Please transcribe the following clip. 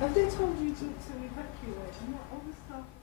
Have they told you to evacuate and what other stuff?